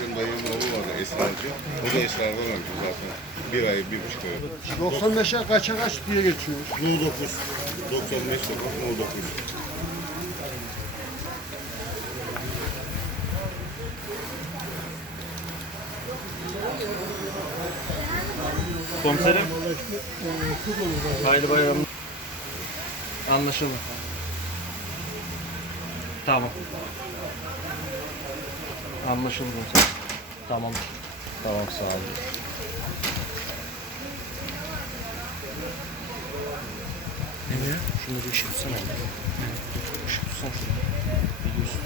Bu da ısrarlı olan zaten. Bir ay, bir buçuk ay. 95'e kaça kaç diye geçiyor. No 9. 95 sokak No 9. Komiserim. Hayırlı bayram. Anlaşıldı. Tamam. Anlaşıldı. Tamam. Tamam sağ olun. Ne Şunu bir ışık tutsana. Işık tutsana şunu. Biliyorsun.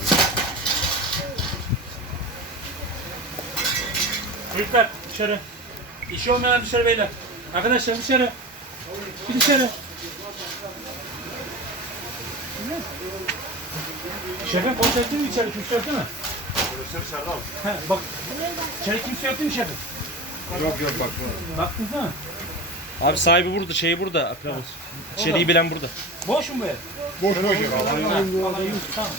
Çocuklar dışarı. İşi olmayan dışarı beyler. Arkadaşlar dışarı. Bir dışarı. Şefim kontrol ettin mi içeri? Yok değil mi? He, bak. İçeri kimse yok değil mi şefim? Yok yok bak. Baktınız mi? Abi sahibi burada, şey burada, akrabası. İçeriği bilen burada. Boş mu bu ev? Boş boş. Tamam.